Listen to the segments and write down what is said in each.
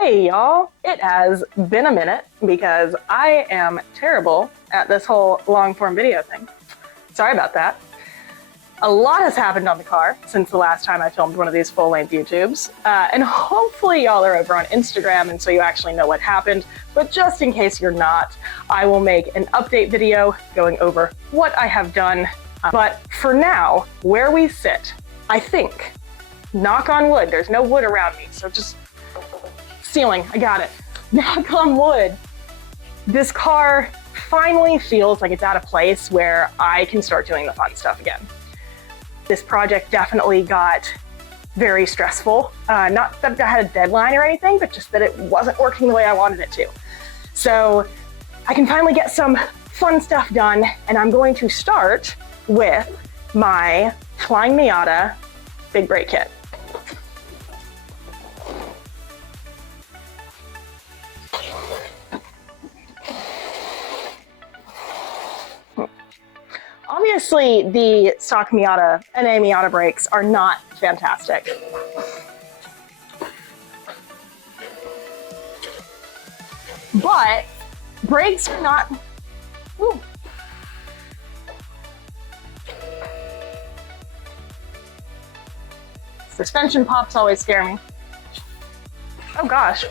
Hey y'all, it has been a minute because I am terrible at this whole long form video thing. Sorry about that. A lot has happened on the car since the last time I filmed one of these full-length YouTubes, and hopefully y'all are over on Instagram and so you actually know what happened, but just in case you're not, I will make an update video going over what I have done. But for now, where we sit, I think, knock on wood, there's no wood around me, so just ceiling, I got it. Knock on wood. This car finally feels like it's at a place where I can start doing the fun stuff again. This project definitely got very stressful. Not that I had a deadline or anything, but just that it wasn't working the way I wanted it to. So I can finally get some fun stuff done, and I'm going to start with my Flyin Miata big brake kit. Obviously, the stock Miata, NA Miata brakes are not fantastic. But brakes are not, ooh. Suspension pops always scare me. Oh gosh.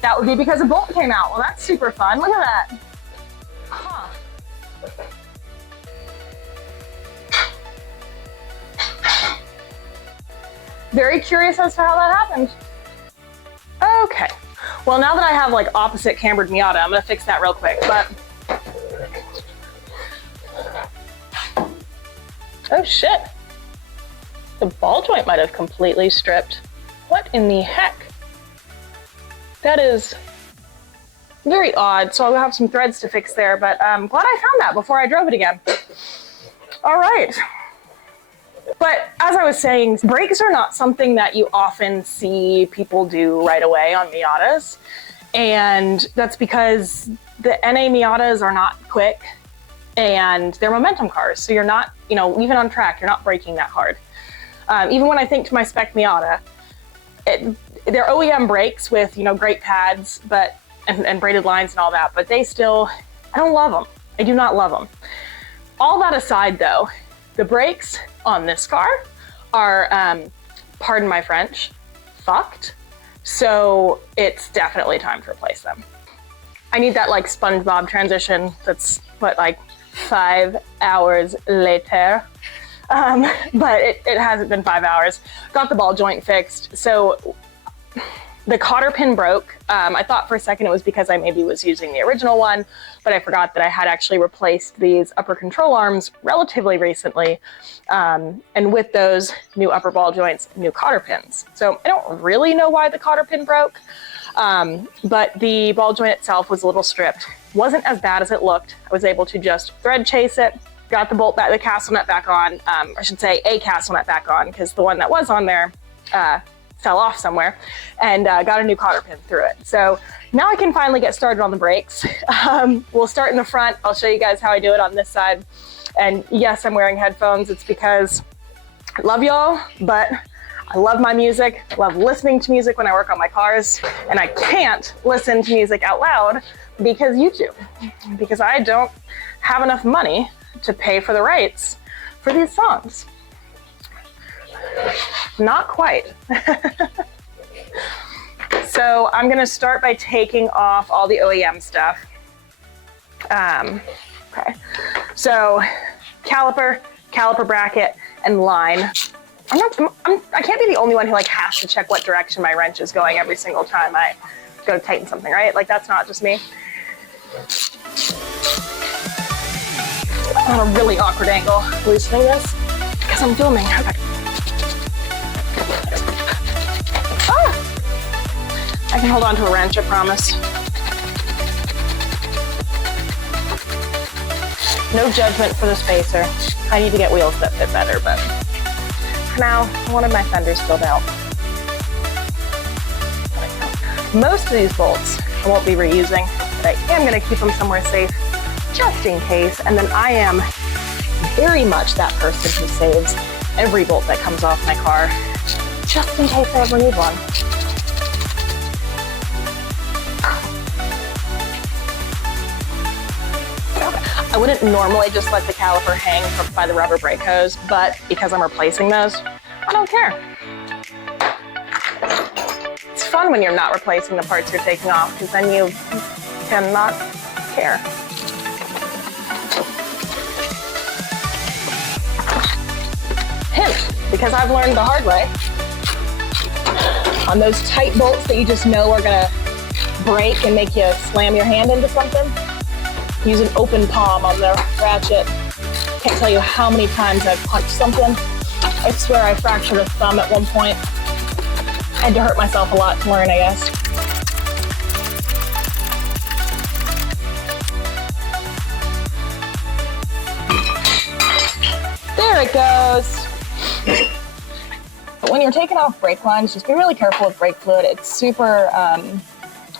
That would be because a bolt came out. Well, that's super fun. Look at that. Huh. Very curious as to how that happened. Okay. Well, now that I have like opposite cambered Miata, I'm gonna fix that real quick, but. Oh shit. The ball joint might have completely stripped. What in the heck? That is very odd, so I'll have some threads to fix there, but I'm glad I found that before I drove it again. All right. But as I was saying, brakes are not something that you often see people do right away on Miatas. And that's because the NA Miatas are not quick and they're momentum cars. So you're not, even on track, you're not braking that hard. Even when I think to my spec Miata, they're OEM brakes with, great pads, but and braided lines and all that, but they still, I don't love them. I do not love them. All that aside though, the brakes on this car are, pardon my French, fucked. So it's definitely time to replace them. I need that like SpongeBob transition that's what, like 5 hours later. But it hasn't been 5 hours. Got the ball joint fixed. So the cotter pin broke. I thought for a second it was because I maybe was using the original one, but I forgot that I had actually replaced these upper control arms relatively recently. And with those new upper ball joints, new cotter pins. So I don't really know why the cotter pin broke, but the ball joint itself was a little stripped. Wasn't as bad as it looked. I was able to just thread chase it, got the bolt back, the castle nut back on. I should say a castle nut back on, because the one that was on there, fell off somewhere, and got a new cotter pin through it. So now I can finally get started on the brakes. We'll start in the front. I'll show you guys how I do it on this side. And yes, I'm wearing headphones. It's because I love y'all, but I love my music. I love listening to music when I work on my cars, and I can't listen to music out loud because YouTube, because I don't have enough money to pay for the rights for these songs. Not quite. So I'm gonna start by taking off all the OEM stuff. Okay, so caliper bracket, and line. I can't be the only one who like has to check what direction my wrench is going every single time I go to tighten something, right? Like that's not just me. I'm on a really awkward angle loosening this because I'm filming. Okay. I can hold on to a wrench, I promise. No judgment for the spacer. I need to get wheels that fit better, but for now, one of my fenders filled out. Most of these bolts I won't be reusing, but I am gonna keep them somewhere safe just in case. And then I am very much that person who saves every bolt that comes off my car just in case I ever need one. I wouldn't normally just let the caliper hang by the rubber brake hose, but because I'm replacing those, I don't care. It's fun when you're not replacing the parts you're taking off, because then you cannot care. Hint, because I've learned the hard way, on those tight bolts that you just know are gonna break and make you slam your hand into something, use an open palm on the ratchet. Can't tell you how many times I've punched something. I swear I fractured a thumb at one point. I had to hurt myself a lot to learn, I guess. There it goes. But when you're taking off brake lines, just be really careful with brake fluid. It's super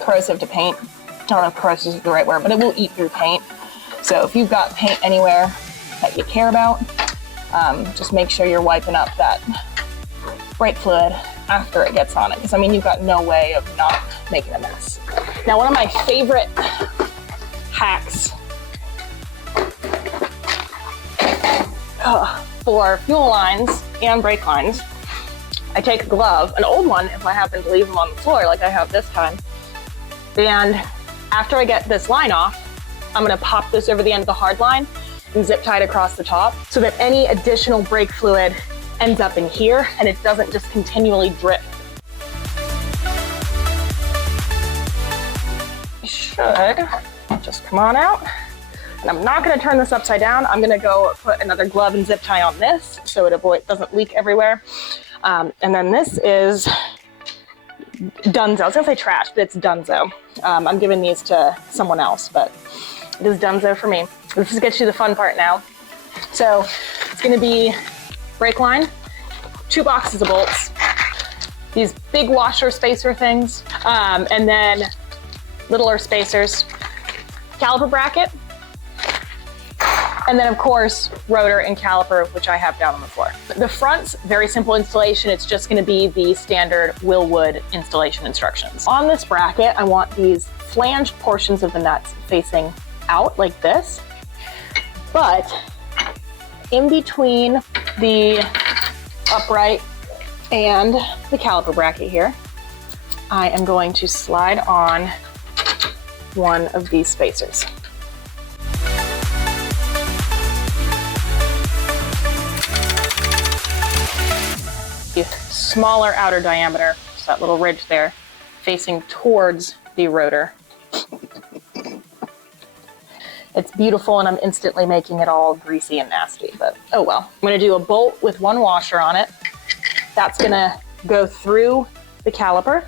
corrosive to paint. I don't know if corrosive is the right word, but it will eat through paint. So if you've got paint anywhere that you care about, just make sure you're wiping up that brake fluid after it gets on it. Because I mean, you've got no way of not making a mess. Now, one of my favorite hacks for fuel lines and brake lines, I take a glove, an old one if I happen to leave them on the floor like I have this time, and after I get this line off, I'm gonna pop this over the end of the hard line and zip tie it across the top so that any additional brake fluid ends up in here and it doesn't just continually drip. It should just come on out. And I'm not gonna turn this upside down. I'm gonna go put another glove and zip tie on this so it doesn't leak everywhere. And then this is Dunzo. I was gonna say trash, but it's Dunzo. I'm giving these to someone else, but it is Dunzo for me. This is gets you the fun part now. So it's gonna be brake line, 2 boxes of bolts, these big washer spacer things, and then littler spacers, caliper bracket, and then of course, rotor and caliper, which I have down on the floor. The front's very simple installation. It's just gonna be the standard Willwood installation instructions. On this bracket, I want these flanged portions of the nuts facing out like this, but in between the upright and the caliper bracket here, I am going to slide on one of these spacers. Smaller outer diameter, just that little ridge there, facing towards the rotor. It's beautiful and I'm instantly making it all greasy and nasty, but oh well. I'm gonna do a bolt with 1 washer on it. That's gonna go through the caliper.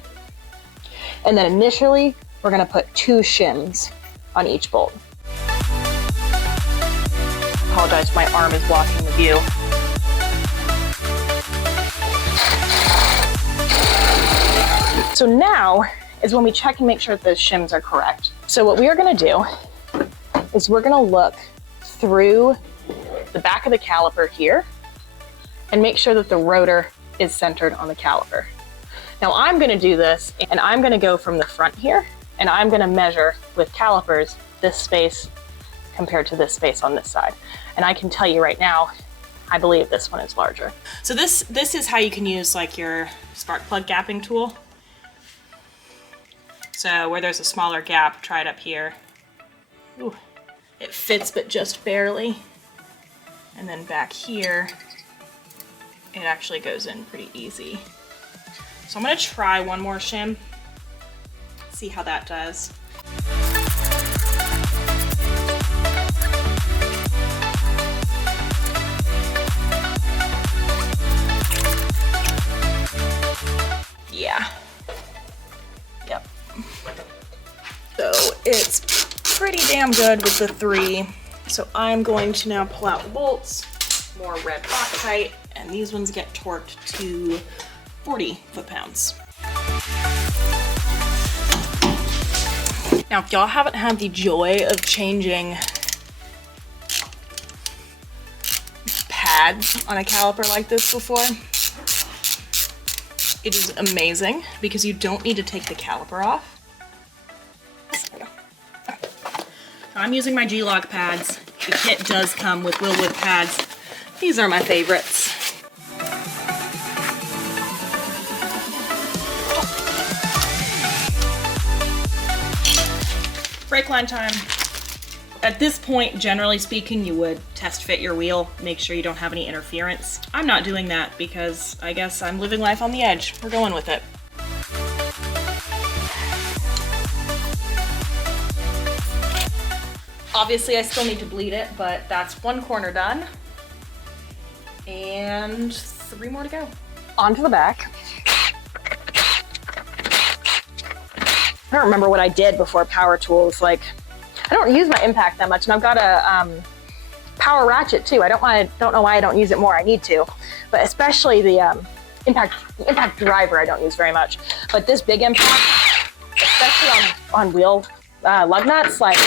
And then initially, we're gonna put 2 shims on each bolt. I apologize, my arm is blocking the view. So now is when we check and make sure that those shims are correct. So what we are gonna do is we're gonna look through the back of the caliper here and make sure that the rotor is centered on the caliper. Now I'm gonna do this and I'm gonna go from the front here and I'm gonna measure with calipers this space compared to this space on this side. And I can tell you right now, I believe this one is larger. So this is how you can use like your spark plug gapping tool. So where there's a smaller gap, try it up here. Ooh, it fits, but just barely. And then back here, it actually goes in pretty easy. So I'm gonna try one more shim, see how that does. Yeah. Yep. So it's pretty damn good with the 3. So I'm going to now pull out the bolts, more red Loctite, and these ones get torqued to 40 foot-pounds. Now, if y'all haven't had the joy of changing pads on a caliper like this before, It is amazing because you don't need to take the caliper off. I'm using my G-Lock pads. The kit does come with wheel width pads. These are my favorites. Brake line time. At this point, generally speaking, you would test fit your wheel, make sure you don't have any interference. I'm not doing that because I guess I'm living life on the edge. We're going with it. Obviously, I still need to bleed it, but that's one corner done. And 3 more to go. Onto the back. I don't remember what I did before power tools. Like, I don't use my impact that much, and I've got a power ratchet too. Don't know why I don't use it more. I need to, but especially the impact driver I don't use very much. But this big impact, especially on wheel lug nuts, like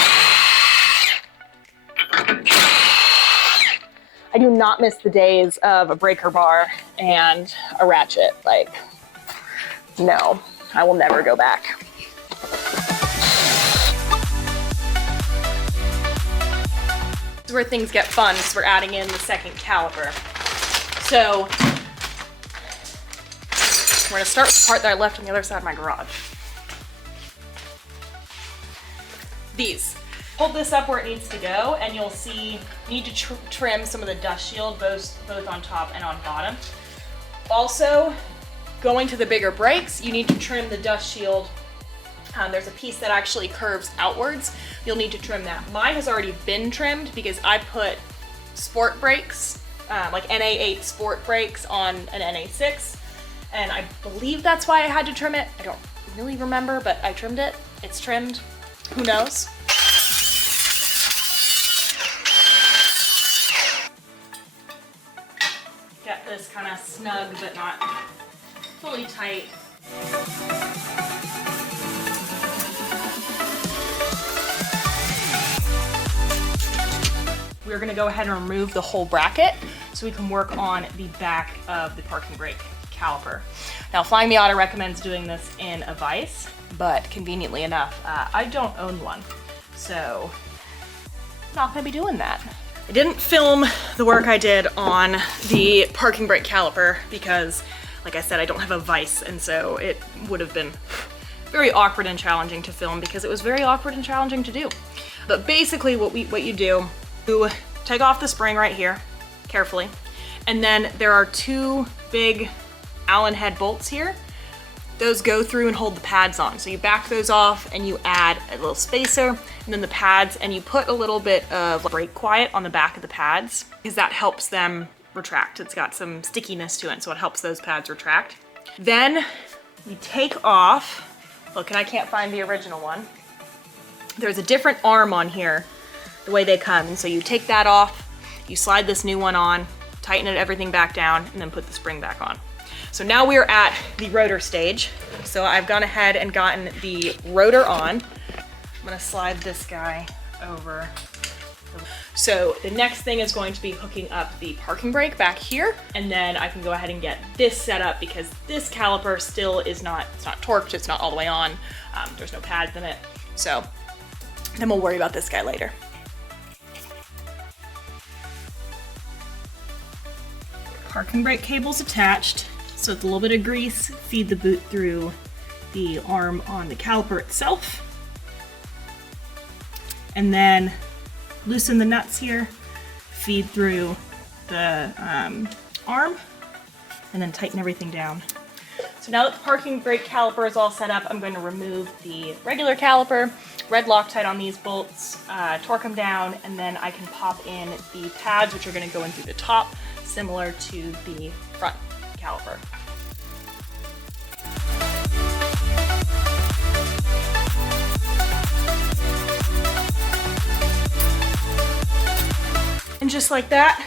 I do not miss the days of a breaker bar and a ratchet. Like, no, I will never go back. This is where things get fun, because we're adding in the second caliper. So we're gonna start with the part that I left on the other side of my garage. These. Hold this up where it needs to go, and you'll see you need to trim some of the dust shield, both on top and on bottom. Also, going to the bigger brakes, you need to trim the dust shield. There's a piece that actually curves outwards. You'll need to trim that. Mine has already been trimmed because I put sport brakes, like NA8 sport brakes on an NA6, and I believe that's why I had to trim it. I don't really remember, but I trimmed it. It's trimmed. Who knows? Get this kind of snug, but not fully tight. We're gonna go ahead and remove the whole bracket so we can work on the back of the parking brake caliper. Now, Flyin Miata recommends doing this in a vise, but conveniently enough, I don't own one, so not gonna be doing that. I didn't film the work I did on the parking brake caliper because, like I said, I don't have a vise, and so it would have been very awkward and challenging to film because it was very awkward and challenging to do. But basically what you do, you take off the spring right here, carefully, and then there are 2 big Allen head bolts here. Those go through and hold the pads on. So you back those off and you add a little spacer and then the pads, and you put a little bit of brake quiet on the back of the pads because that helps them retract. It's got some stickiness to it, so it helps those pads retract. Then you take off, look, and I can't find the original one. There's a different arm on here, the way they come. And so you take that off, you slide this new one on, tighten everything back down, and then put the spring back on. So now we're at the rotor stage. So I've gone ahead and gotten the rotor on. I'm gonna slide this guy over. So the next thing is going to be hooking up the parking brake back here, and then I can go ahead and get this set up because this caliper still is not, it's not torqued, it's not all the way on. There's no pads in it. So then we'll worry about this guy later. Parking brake cable's attached, so with a little bit of grease, feed the boot through the arm on the caliper itself. And then loosen the nuts here, feed through the arm, and then tighten everything down. So now that the parking brake caliper is all set up, I'm going to remove the regular caliper, red Loctite on these bolts, torque them down, and then I can pop in the pads, which are going to go in through the top, similar to the front caliper. And just like that,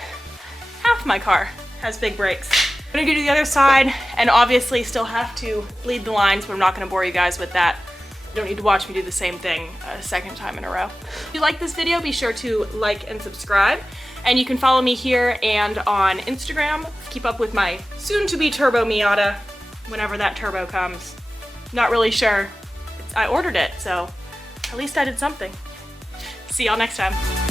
half my car has big brakes. I'm gonna go to the other side and obviously still have to bleed the lines, but I'm not gonna bore you guys with that. You don't need to watch me do the same thing a second time in a row. If you like this video, be sure to like and subscribe. And you can follow me here and on Instagram. Keep up with my soon-to-be Turbo Miata. whenever that turbo comes. Not really sure. I ordered it, so at least I did something. See y'all next time.